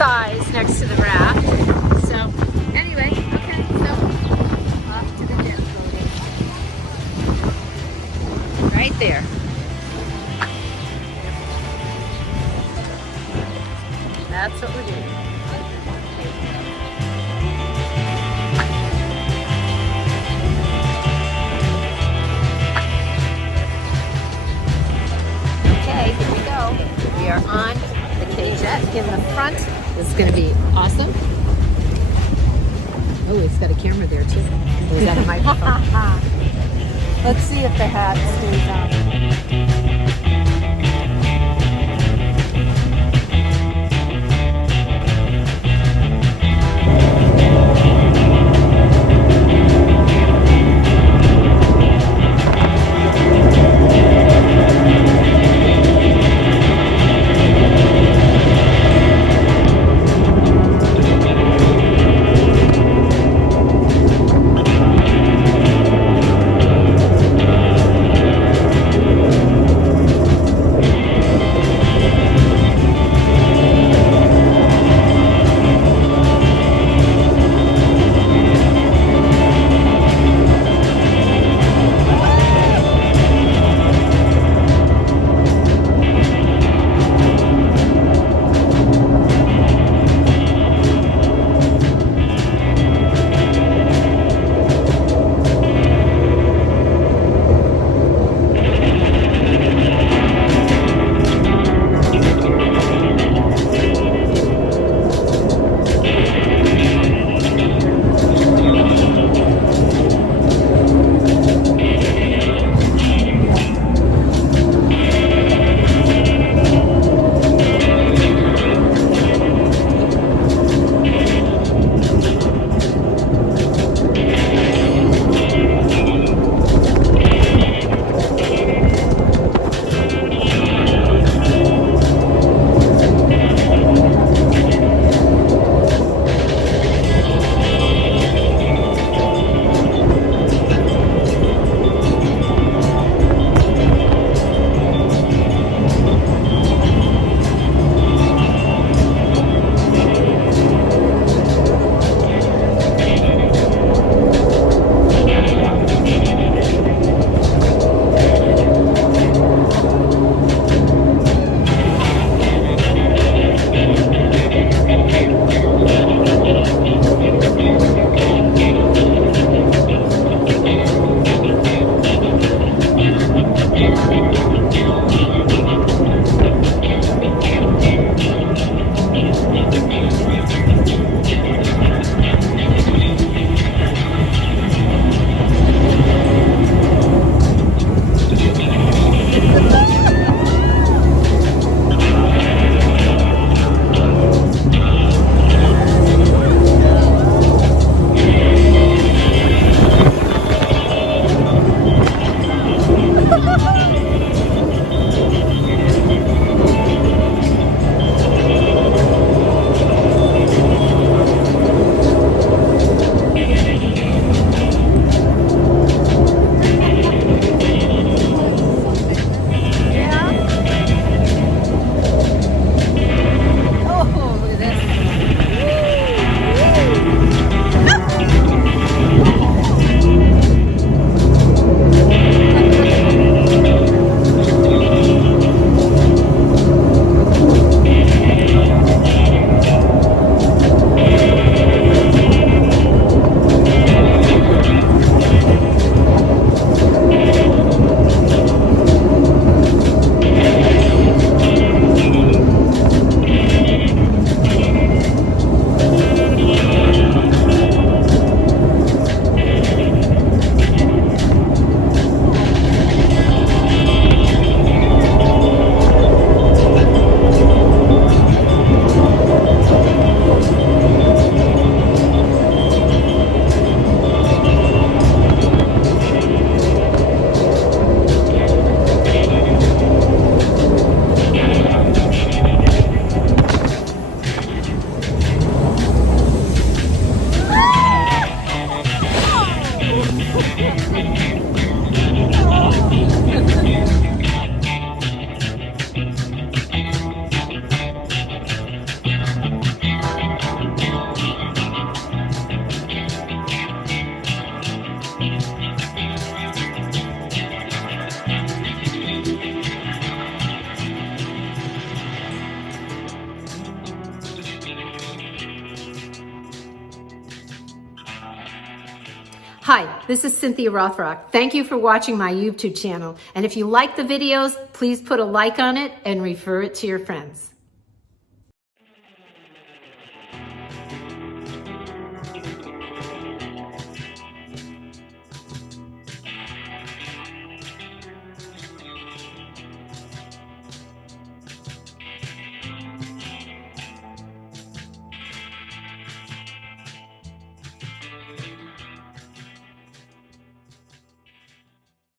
size next to the raft. So anyway, okay, so off to the jet floating. Right there. That's what we're doing. Okay, here we go. We are on the K-Jet in the front. This is going to be awesome. Oh, it's got a camera there too. Or is that a microphone? Let's see if the hat stays on. Hi, this is Cynthia Rothrock. Thank you for watching my YouTube channel. And if you like the videos, please put a like on it and refer it to your friends.